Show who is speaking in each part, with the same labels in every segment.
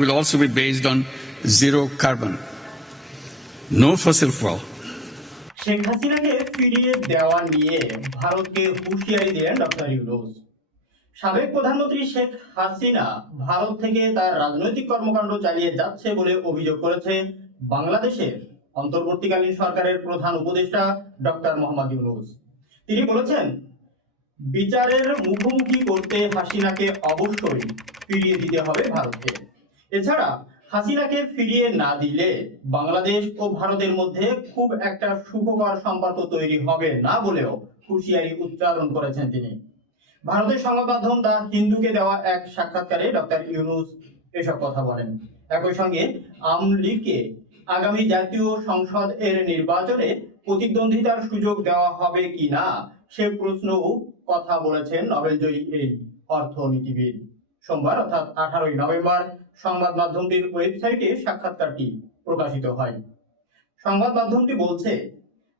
Speaker 1: will also be based on zero carbon, no fossil fuel.
Speaker 2: Sheikh হাসিনাকে ফিরিয়ে দেওয়া নিয়ে ভারতকে হুঁশিয়ারি দিলেন ডক্টর ইউনুস। সাবেক প্রধানমন্ত্রী শেখ হাসিনা ভারত থেকে তার রাজনৈতিক কর্মকাণ্ড চালিয়ে যাচ্ছে বলে অভিযোগ করেছে বাংলাদেশের অন্তর্বর্তীকালীন সরকারের প্রধান উপদেষ্টা ডক্টর মোহাম্মদ ইউনুস। তিনি বলেছেন বিচারের মুখোমুখি করতে হাসিনাকে অবশ্যই ফিরিয়ে দিতে হবে ভারতকে। এছাড়া হাসিনাকে ফিরিয়ে না দিলে বাংলাদেশ ও ভারতের মধ্যে খুব একটা সুখকর সম্পর্ক তৈরি হবে না বলেও হুঁশিয়ারি উচ্চারণ করেছেন তিনি। ভারতের সংবাদ মাধ্যম দা হিন্দুকে দেওয়া এক সাক্ষাৎকারে ডক্টর ইউনুস এসব কথা বলেন। একই সঙ্গে আওয়ামী লীগকে আগামী জাতীয় সংসদ এর নির্বাচনে প্রতিদ্বন্দ্বিতার সুযোগ দেওয়া হবে কি না, সে প্রশ্নও কথা বলেছেন নোবেলজয়ী এই অর্থনীতিবিদ। সোমবার, অর্থাৎ আঠারোই নভেম্বর, সংবাদ মাধ্যমটির ওয়েবসাইটে সাক্ষাৎকারটি প্রকাশিত হয়। সংবাদ মাধ্যমটি বলছে,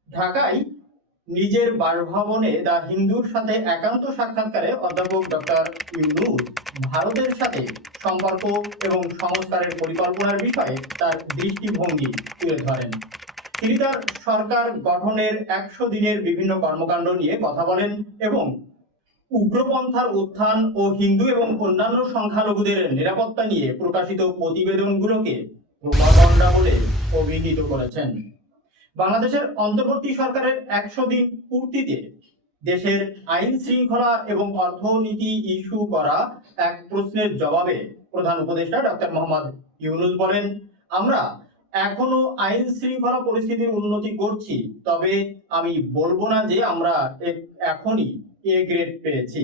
Speaker 2: ঢাকায় নিজের বাসভবনে দ্য হিন্দুর সাথে একান্ত সাক্ষাৎকারে অধ্যাপক ডক্টর ইউনুস ভারতের সাথে সম্পর্ক এবং সংস্কারের পরিকল্পনার বিষয়ে তার দৃষ্টিভঙ্গি তুলে ধরেন। তিনি তার সরকার গঠনের একশো দিনের বিভিন্ন কর্মকাণ্ড নিয়ে কথা বলেন এবং উগ্রপন্থার উত্থান ও হিন্দু এবং অন্যান্য সংখ্যালঘুদের নিরাপত্তা নিয়ে প্রকাশিত প্রতিবেদনগুলোকে প্রোপাগন্ডা বলে অভিহিত করেছেন। বাংলাদেশের অন্তর্বর্তী সরকারের একশো দিন পূর্তিতে দেশের আইন শৃঙ্খলা এবং অর্থনীতি ইস্যু করা এক প্রশ্নের জবাবে প্রধান উপদেষ্টা ডক্টর মোহাম্মদ ইউনুস বলেন, আমরা এখনও আইন শৃঙ্খলা পরিস্থিতির উন্নতি করছি, তবে আমি বলব না যে আমরা এখনই এ গ্রেড পেয়েছি।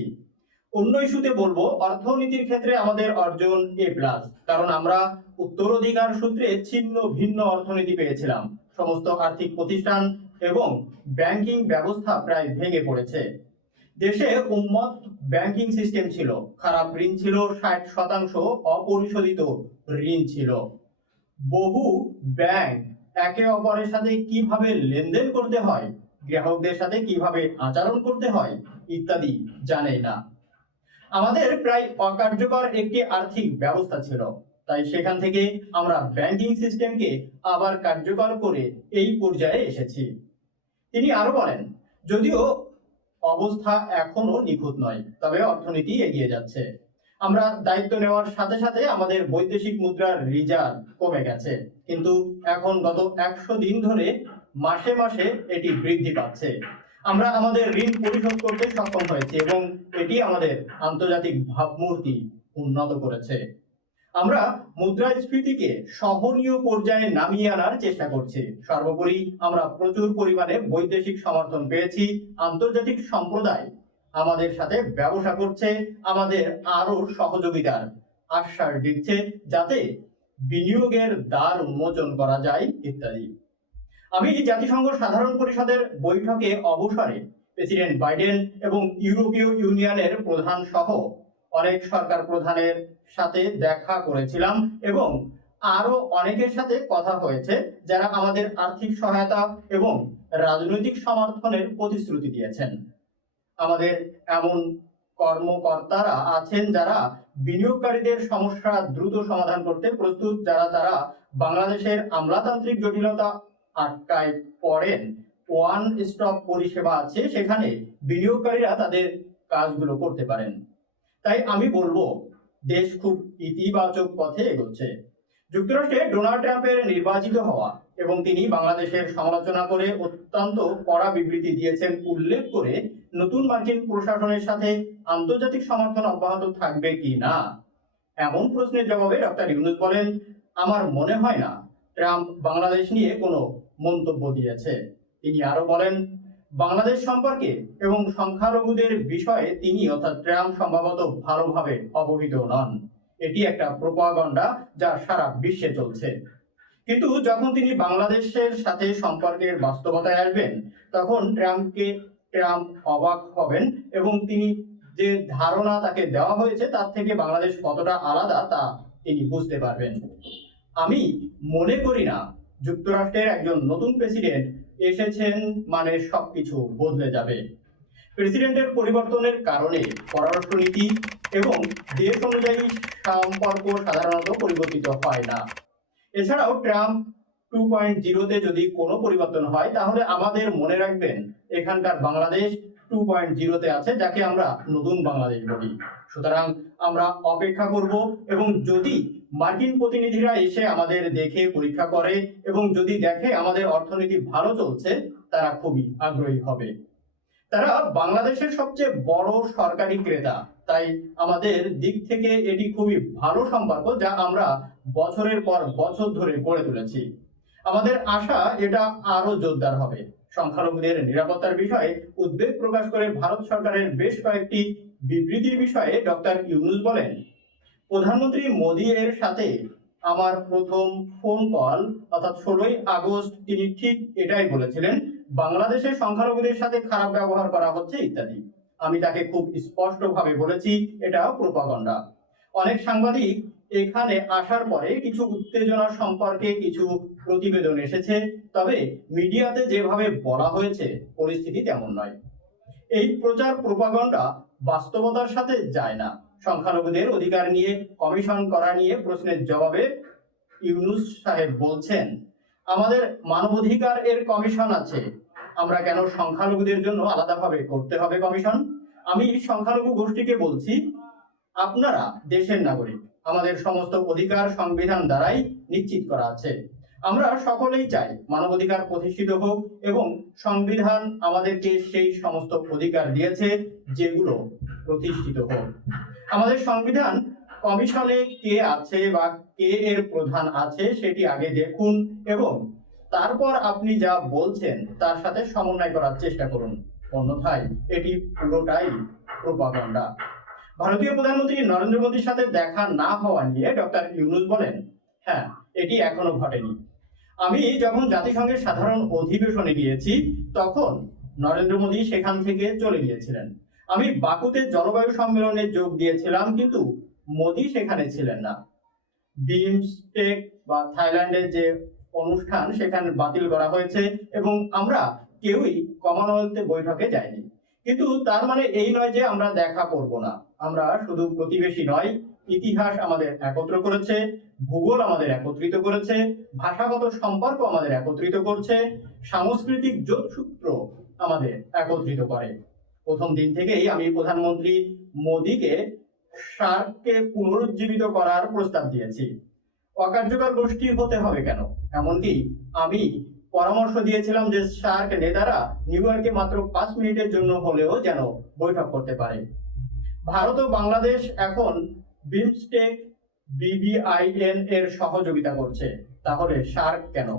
Speaker 2: অন্য ইস্যুতে বলব, অর্থনীতির ক্ষেত্রে আমাদের অর্জন এ প্লাস কারণ আমরা উত্তরাধিকার সূত্রে ছিন্ন ভিন্ন অর্থনীতি পেয়েছিলাম। সমস্ত আর্থিক প্রতিষ্ঠান এবং ব্যাংকিং ব্যবস্থা প্রায় ভেঙে পড়েছে। দেশে উন্মত ব্যাংকিং সিস্টেম ছিল। খারাপ ঋণ ছিল ষাট শতাংশ, অপরিশোধিত ঋণ ছিল। বহু ব্যাংক একে অপরের সাথে কীভাবে লেনদেন করতে হয়, গ্রাহকদের সাথে কীভাবে আচরণ করতে হয় ইত্যাদি জানে না। আমাদের প্রায় অকার্যকর একটি আর্থিক ব্যবস্থা ছিল। তাই সেখান থেকে আমরা ব্যাংকিং সিস্টেমকে আবার কার্যকর করে এই পর্যায়ে এসেছি। তিনি আরও বলেন, যদিও অবস্থা এখনও নিখুঁত নয়, তবে অর্থনীতি এগিয়ে যাচ্ছে। আমরা দায়িত্ব নেওয়ার সাথে সাথে আমাদের বৈদেশিক মুদ্রার রিজার্ভ কমে গেছে। কিন্তু এখন গত একশো দিন ধরে মাসে মাসে এটি বৃদ্ধি পাচ্ছে। আমরা আমাদের ঋণ পরিশোধ করতে সক্ষম হয়েছি এবং এটি আমাদের আন্তর্জাতিক ভাবমূর্তি উন্নত করেছে। আমরা মুদ্রাস্ফীতিকে সহনীয় পর্যায়ে নামিয়ে আনার চেষ্টা করছি। সর্বোপরি আমরা প্রচুর পরিমাণে বৈদেশিক সমর্থন পেয়েছি। আন্তর্জাতিক সম্প্রদায় আমাদের সাথে ব্যবসা করছে, আমাদের আরও সহযোগিতার আশ্বাস দিচ্ছে যাতে বিনিয়োগের দ্বার উন্মোচন করা যায়, ইত্যাদি। আমি জাতিসংঘ সাধারণ পরিষদের বৈঠকে অবসরে প্রেসিডেন্ট বাইডেন এবং ইউরোপীয় ইউনিয়নের প্রধান সহ অনেক সরকার প্রধানের সাথে দেখা করেছিলাম এবং আরও অনেকের সাথে কথা হয়েছে যারা আমাদের আর্থিক সহায়তা এবং রাজনৈতিক সমর্থনের প্রতিশ্রুতি দিয়েছেন। আমাদের এমন কর্মকর্তারা আছেন যারা বিনিয়োগকারীদের সমস্যা দ্রুত সমাধান করতে প্রস্তুত, যারা তারা বাংলাদেশের আমলাতান্ত্রিক জটিলতা আটকায় পড়েন। ওয়ান স্টপ পরিষেবা আছে, সেখানে বিনিয়োগকারীরা তাদের কাজগুলো করতে পারেন। তাই আমি বলব, দেশ খুব ইতিবাচক পথে এগোচ্ছে। যুক্তরাষ্ট্রে ডোনাল্ড ট্রাম্পের নির্বাচিত হওয়া এবং তিনি বাংলাদেশের সমালোচনা করে অত্যন্ত কড়া বিবৃতি দিয়েছেন উল্লেখ করে নতুন মার্কিন প্রশাসনের সাথে আন্তর্জাতিক সমর্থন অব্যাহত থাকবে কি না? এমন প্রশ্নের জবাবে ডক্টর ইউনুস বলেন, আমার মনে হয় না, ট্রাম্প বাংলাদেশ নিয়ে কোনো মন্তব্য দিয়েছে। তিনি আরও বলেন, বাংলাদেশ সম্পর্কে এবং সংখ্যালঘুদের বিষয়ে তিনি অর্থাৎ ট্রাম্প সম্ভবত ভালোভাবে অবহিত নন। এটি একটা প্রোপাগন্ডা যা সারা বিশ্বে চলছে। কিন্তু যখন তিনি বাংলাদেশের সাথে সম্পর্কের বাস্তবতায় আসবেন, তখন ট্রাম্পকে ট্রাম্প অবাক হবেন এবং তিনি যে ধারণা তাকে দেওয়া হয়েছে তার থেকে বাংলাদেশ কতটা আলাদা তা তিনি বুঝতে পারবেন। আমি মনে করি না যুক্তরাষ্ট্রের একজন নতুন প্রেসিডেন্ট এসেছেন মানে সবকিছু বদলে যাবে। প্রেসিডেন্টের পরিবর্তনের কারণে পররাষ্ট্রনীতি এবং দেশ অনুযায়ী সম্পর্ক সাধারণত পরিবর্তিত হয় না। এছাড়াও ট্রাম্প টু পয়েন্ট জিরোতে যদি কোনো পরিবর্তন হয়, তাহলে আমাদের মনে রাখবেন এখানকার বাংলাদেশ টু পয়েন্ট জিরোতে আছে, যাকে আমরা নতুন বাংলাদেশ বলি। সুতরাং আমরা অপেক্ষা করব এবং যদি মার্কিন প্রতিনিধিরা এসে আমাদের দেখে, পরীক্ষা করে এবং যদি দেখে আমাদের অর্থনীতি ভালো চলছে, তারা খুবই আগ্রহী হবে। তারা বাংলাদেশের সবচেয়ে বড় সরকারি ক্রেতা। তাই আমাদের দিক থেকে এটি খুবই ভালো সম্পর্ক যা আমরা বছরের পর বছর ধরে গড়ে তুলেছি। আমাদের আশা এটা আরও জোরদার হবে। সংখ্যালঘুদের নিরাপত্তার বিষয়ে উদ্বেগ প্রকাশ করে ভারত সরকারের বেশ কয়েকটি বিবৃতির বিষয়ে ডক্টর ইউনুস বলেন প্রধানমন্ত্রী মোদী এর সাথে আমার প্রথম ফোন কল অর্থাৎ ষোলোই আগস্ট, তিনি ঠিক এটাই বলেছিলেন, বাংলাদেশের সংখ্যালঘুদের সাথে খারাপ ব্যবহার করা হচ্ছে ইত্যাদি। আমি তাকে খুব স্পষ্টভাবে বলেছি, এটা প্রোপাগন্ডা। অনেক সাংবাদিক এখানে আসার পরে কিছু উত্তেজনা সম্পর্কে কিছু প্রতিবেদন এসেছে, তবে মিডিয়াতে যেভাবে বলা হয়েছে, পরিস্থিতি তেমন নয়। এই প্রচার প্রোপাগন্ডা বাস্তবতার সাথে যায় না। সংখ্যালঘুদের অধিকার নিয়ে, কমিশন করা নিয়ে প্রশ্নের জবাবে ইউনুস সাহেব বলছেন, আমাদের মানবাধিকার এর কমিশন আছে। আমরা কেন সংখ্যালঘুদের জন্য আলাদাভাবে করতে হবে কমিশন? আমি সংখ্যালঘু গোষ্ঠীকে বলছি, আপনারা দেশের নাগরিক, আমাদের সমস্ত অধিকার সংবিধান দ্বারাই নিশ্চিত করা আছে। আমরা সকলেই চাই মানবাধিকার প্রতিষ্ঠিত হোক এবং সংবিধান আমাদেরকে সেই সমস্ত অধিকার দিয়েছে যেগুলো প্রতিষ্ঠিত হোক। আমাদের সংবিধান কমিশনে কে আছে বা কে এর প্রধান আছে সেটি আগে দেখুন এবং তারপর আপনি যা বলছেন তার সাথে সমন্বয় করার চেষ্টা করুন। অন্যথায় এটি পুরোটাই প্রোপাগান্ডা। ভারতীয় প্রধানমন্ত্রী নরেন্দ্র মোদীর সাথে দেখা না হওয়া নিয়ে ডক্টর ইউনুস বলেন হ্যাঁ এটি এখনও ঘটেনি। আমি যখন জাতিসংঘের সাধারণ অধিবেশনে গিয়েছি, তখন নরেন্দ্র মোদী সেখান থেকে চলে গিয়েছিলেন। আমি বাকুতে জলবায়ু সম্মেলনে যোগ দিয়েছিলাম, কিন্তু মোদী সেখানে ছিলেন না। বিমস্টেক বা থাইল্যান্ডের যে অনুষ্ঠান, সেখানে বাতিল করা হয়েছে এবং আমরা কেউই কমনওয়েলথ বৈঠকে যাইনি। কিন্তু তার মানে এই নয় যে আমরা দেখা করব না। আমরা শুধু প্রতিবেশী নয়, ইতিহাস আমাদের একত্র করেছে, ভূগোল আমাদের একত্রিত করেছে, ভাষাগত সম্পর্ক আমাদের একত্রিত করছে, সাংস্কৃতিক যোগসূত্র আমাদের একত্রিত করে। প্রথম দিন থেকেই আমি প্রধানমন্ত্রী মোদীকে সার্ককে পুনরুজ্জীবিত করার প্রস্তাব দিয়েছি। অকার্যকর গোষ্ঠী হতে হবে কেন? এমনকি আমি পরামর্শ দিয়েছিলাম যে সার্ক নেতারা নিউ ইয়র্কে মাত্র পাঁচ মিনিটের জন্য হলেও যেন বৈঠক করতে পারে। ভারত ও বাংলাদেশ এখন বিমস্টেক বিবিআইএন এর সহযোগিতা করছে। তাহলে সার্ক কেন?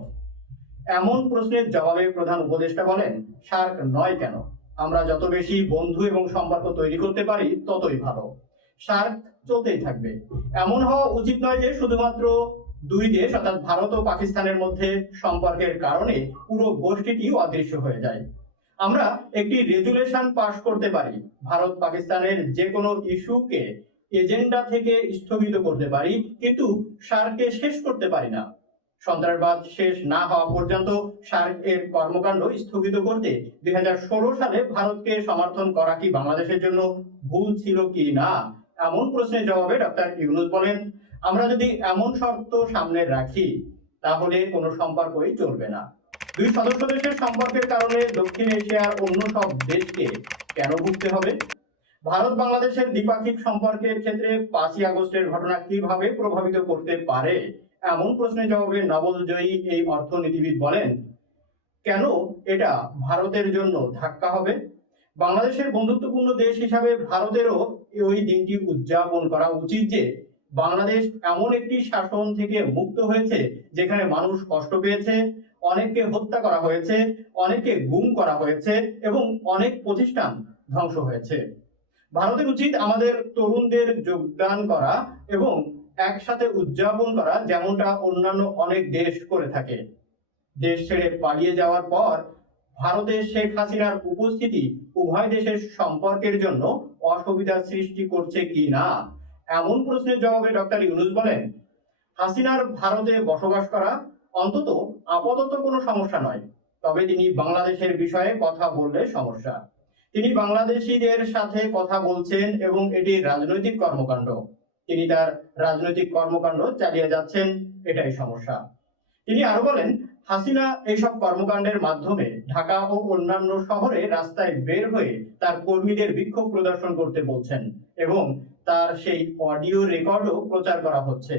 Speaker 2: এমন প্রশ্নের জবাবে প্রধান উপদেষ্টা বলেন সার্ক নয় কেন? আমরা যত বেশি বন্ধু এবং সম্পর্ক তৈরি করতে পারি, ততই ভালো। সার্ক চলতেই থাকবে। এমন হওয়া উচিত নয় যে শুধুমাত্র দুই দেশ, অর্থাৎ ভারত ও পাকিস্তানের মধ্যে সম্পর্কের কারণে পুরো গোষ্ঠীটি অদৃশ্য হয়ে যায়। আমরা একটি রেজুলেশন পাশ করতে পারি। ভারত পাকিস্তানের যে কোনো ইস্যুকে এজেন্ডা থেকে স্থগিত করতে পারি, কিন্তু সার্ককে শেষ করতে পারি না। সন্ত্রাসবাদ শেষ না হওয়া পর্যন্ত সার্ক এর কর্মকাণ্ড স্থগিত করতে দুই সালে ভারতকে সমর্থন করা কি বাংলাদেশের জন্য ভুল ছিল কি না? এমন প্রশ্নের জবাবে ডক্টর ইউনুস বলেন, আমরা যদি এমন শর্ত সামনে রাখি, তাহলে কোনো সম্পর্কই চলবে না। দুই সদস্য দেশের সম্পর্কের কারণে দক্ষিণ এশিয়ার অন্য সব দেশকে কেন ভুগতে হবে? ভারত বাংলাদেশের দ্বিপাক্ষিক সম্পর্কের ক্ষেত্রে পাঁচই আগস্টের ঘটনা কীভাবে প্রভাবিত করতে পারে? এমন প্রশ্নের জবাবে জয়ী এই অর্থনীতিবিদ বলেন, কেন এটা ভারতের জন্য ধাক্কা হবে? বাংলাদেশের বন্ধুত্বপূর্ণ দেশ হিসাবে ভারতেরও ওই দিনটি উদযাপন করা উচিত যে বাংলাদেশ এমন একটি শাসন থেকে মুক্ত হয়েছে যেখানে মানুষ কষ্ট পেয়েছে, অনেককে হত্যা করা হয়েছে, অনেককে গুম করা হয়েছে এবং অনেক প্রতিষ্ঠান ধ্বংস হয়েছে। ভারতের উচিত আমাদের তরুণদের যোগদান করা এবং একসাথে উদযাপন করা যেমনটা অন্যান্য অনেক দেশ করে থাকে। দেশ ছেড়ে পালিয়ে যাওয়ার পর ভারতে শেখ হাসিনার উপস্থিতি উভয় দেশের সম্পর্কের জন্য অসুবিধা সৃষ্টি করছে কি না? এমন প্রশ্নের জবাবে ডক্টর ইউনুস বলেন, হাসিনার ভারতে বসবাস করা অন্তত আপাতত কোনো সমস্যা নয়, তবে তিনি বাংলাদেশের বিষয়ে কথা বললে সমস্যা। তিনি বাংলাদেশিদের সাথে কথা বলছেন এবং এটি রাজনৈতিক কর্মকাণ্ড। তিনি তার রাজনৈতিক কর্মকাণ্ড চালিয়ে যাচ্ছেন, এটাই সমস্যা। তিনি আরও বলেন, হাসিনা এইসব কর্মকাণ্ডের মাধ্যমে ঢাকা ও অন্যান্য শহরে রাস্তায় বের হয়ে তার কর্মীদের বিক্ষোভ প্রদর্শন করতে বলছেন এবং তার সেই অডিও রেকর্ডও প্রচার করা হচ্ছে।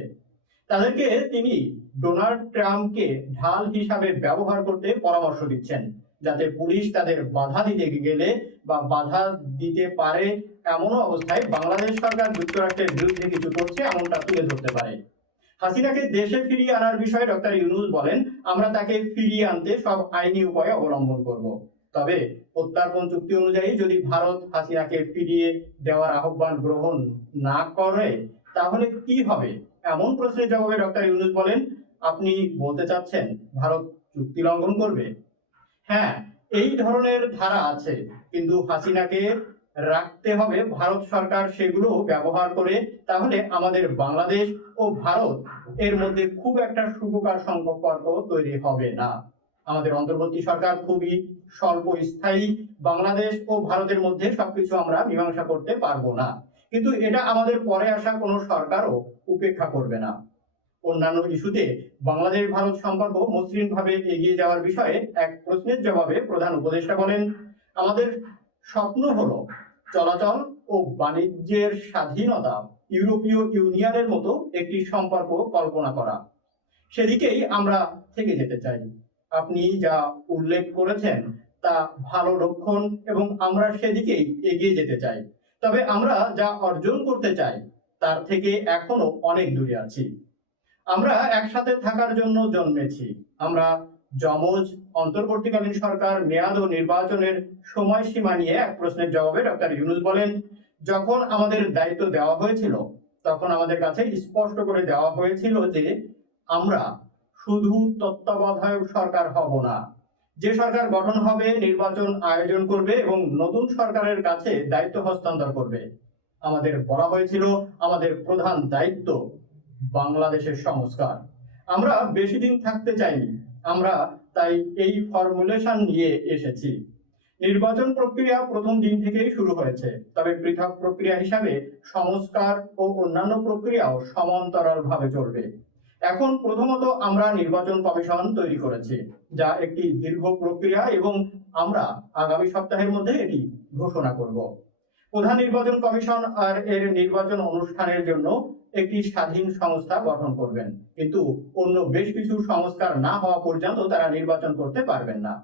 Speaker 2: তাদেরকে তিনি ডোনাল্ড ট্রাম্পকে ঢাল হিসাবে ব্যবহার করতে পরামর্শ দিচ্ছেন। যাতে পুলিশ তাদের বাধা দিতে গেলে বা বাধা দিতে পারে এমন অবস্থায় বাংলাদেশ সরকার যুক্তরাষ্ট্রের বিরুদ্ধে কিছু করছে এমনটা তুলে ধরতে পারে। হাসিনাকে দেশে ফিরিয়ে আনার বিষয়ে ডক্টর ইউনুস বলেন, আমরা তাকে ফিরিয়ে আনতে সব আইনি উপায় অবলম্বন করব। তবে প্রত্যার্পণ চুক্তি অনুযায়ী যদি ভারত হাসিনাকে ফিরিয়ে দেওয়ার আহ্বান গ্রহণ না করে, তাহলে কি হবে? এমন প্রশ্নের জবাবে ডক্টর ইউনুস বলেন, আপনি বলতে চাচ্ছেন, ভারত চুক্তি লঙ্ঘন করবে? হ্যাঁ এই ধরনের ধারা আছে। কিন্তু হাসিনাকে রাখতে হবে ভারত সরকার সেগুলো ব্যবহার করে, তাহলে আমাদের বাংলাদেশ ও ভারত এর মধ্যে খুব একটা সুখকর সম্পর্ক তৈরি হবে না। আমাদের অন্তর্বর্তী সরকার খুবই স্বল্প স্থায়ী বাংলাদেশ ও ভারতের মধ্যে সবকিছু আমরা মীমাংসা করতে পারব না। কিন্তু এটা আমাদের পরে আসা কোনো সরকারও উপেক্ষা করবে না। অন্যান্য ইস্যুতে বাংলাদেশ ভারত সম্পর্ক মসৃণ ভাবে এগিয়ে যাওয়ার বিষয়ে এক প্রশ্নের জবাবে প্রধান উপদেষ্টা বলেন, আমাদের স্বপ্ন হলো চলাচল ও বাণিজ্যের স্বাধীনতা ইউরোপীয় ইউনিয়নের মতো একটি সম্পর্ক কল্পনা করা। সেদিকেই আমরা থেকে যেতে চাই। আপনি যা উল্লেখ করেছেন তা ভালো লক্ষণ এবং আমরা সেদিকেই এগিয়ে যেতে চাই। তবে আমরা যা অর্জন করতে চাই, তার থেকে এখনও অনেক দূরে আছি। আমরা একসাথে থাকার জন্য জন্মেছি। আমরা যমজ অন্তর্বর্তীকালীন সরকার মেয়াদ ও নির্বাচনের সময়সীমা নিয়ে এক প্রশ্নের জবাবে ডক্টর ইউনুস বলেন, যখন আমাদের দায়িত্ব দেওয়া হয়েছিল, তখন আমাদের কাছে স্পষ্ট করে দেওয়া হয়েছিল যে আমরা শুধু তত্ত্বাবধায়ক সরকার হব না। যে সরকার গঠন হবে, নির্বাচন আয়োজন করবে এবং নতুন সরকারের কাছে দায়িত্ব হস্তান্তর করবে। আমাদের বলা হয়েছিল, আমাদের প্রধান দায়িত্ব বাংলাদেশের সংস্কার। আমরা বেশি দিন থাকতে চাইনি। আমরা তাই এই ফর্মুলেশন নিয়ে এসেছি। নির্বাচন প্রক্রিয়া প্রথম দিন থেকেই শুরু হয়েছে। তবে পৃথক প্রক্রিয়া হিসাবে সংস্কার ও অন্যান্য প্রক্রিয়াও সমান্তরালভাবে চলবে। এখন প্রথমত আমরা নির্বাচন কমিশন তৈরি করেছি, যা একটি দীর্ঘ প্রক্রিয়া এবং আমরা আগামী সপ্তাহের মধ্যে এটি ঘোষণা করব। প্রধান নির্বাচন কমিশন আর এর নির্বাচন অনুষ্ঠানের জন্য একটি স্বাধীন সংস্থা গঠন করবেন। কিন্তু অন্য বেশ কিছু সংস্কার না হওয়া পর্যন্ত তারা নির্বাচন করতে পারবেন না।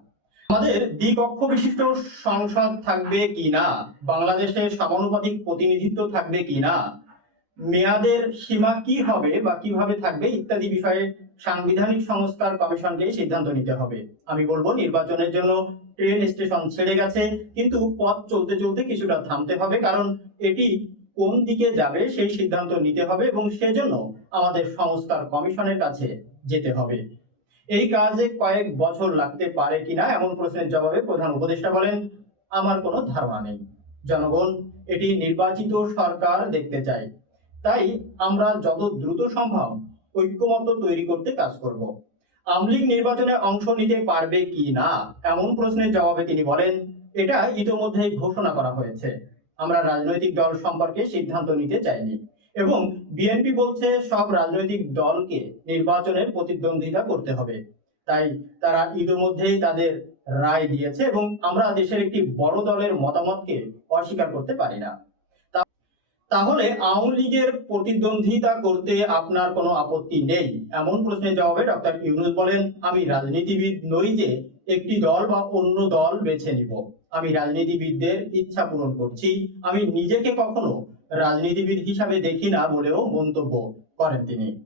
Speaker 2: আমাদের দ্বিকক্ষ বিশিষ্ট সংসদ থাকবে কিনা বাংলাদেশের সমানুপাতিক প্রতিনিধিত্ব থাকবে কিনা মেয়াদের সীমা কি হবে বা কীভাবে থাকবে ইত্যাদি বিষয়ে সাংবিধানিক সংস্কার কমিশনকে সিদ্ধান্ত নিতে হবে। আমি বলব, নির্বাচনের জন্য ট্রেন স্টেশন ছেড়ে গেছে, কিন্তু পথ চলতে চলতে কিছুটা থামতে হবে, কারণ এটি কোন দিকে যাবে সেই সিদ্ধান্ত নিতে হবে এবং সেজন্য আমাদের সংস্কার কমিশনের কাছে যেতে হবে। এই কাজে কয়েক বছর লাগতে পারে কিনা এমন প্রশ্নের জবাবে প্রধান উপদেষ্টা বলেন, আমার কোনো ধারণা নেই। জনগণ, এটি নির্বাচিত সরকার দেখতে চায়। তাই আমরা যত দ্রুত সম্ভব ঐক্যমত্য তৈরি করতে কাজ করব। আমলিগ নির্বাচনে অংশ নিতে পারবে কি না এমন প্রশ্নের জবাবে তিনি বলেন, এটা ইতোমধ্যেই ঘোষণা করা হয়েছে। আমরা রাজনৈতিক দল সম্পর্কে সিদ্ধান্ত নিতে চাইনি। এবং বিএনপি বলছে সব রাজনৈতিক দলকে নির্বাচনের প্রতিদ্বন্দ্বিতা করতে হবে। তাই তারা ইতিমধ্যেই তাদের রায় দিয়েছে এবং আমরা দেশের একটি বড় দলের মতামতকে অস্বীকার করতে পারি না। তাহলে আওয়ামী লীগের প্রতিদ্বন্দ্বিতা করতে আপনার কোনো আপত্তি নেই? এমন প্রশ্নের জবাবে ডক্টর ইউনুস বলেন, আমি রাজনীতিবিদ নই যে একটি দল বা অন্য দল বেছে নিব। আমি রাজনীতিবিদদের ইচ্ছা পূরণ করছি। আমি নিজেকে কখনো রাজনীতিবিদ হিসাবে দেখি না বলেও মন্তব্য করেন তিনি।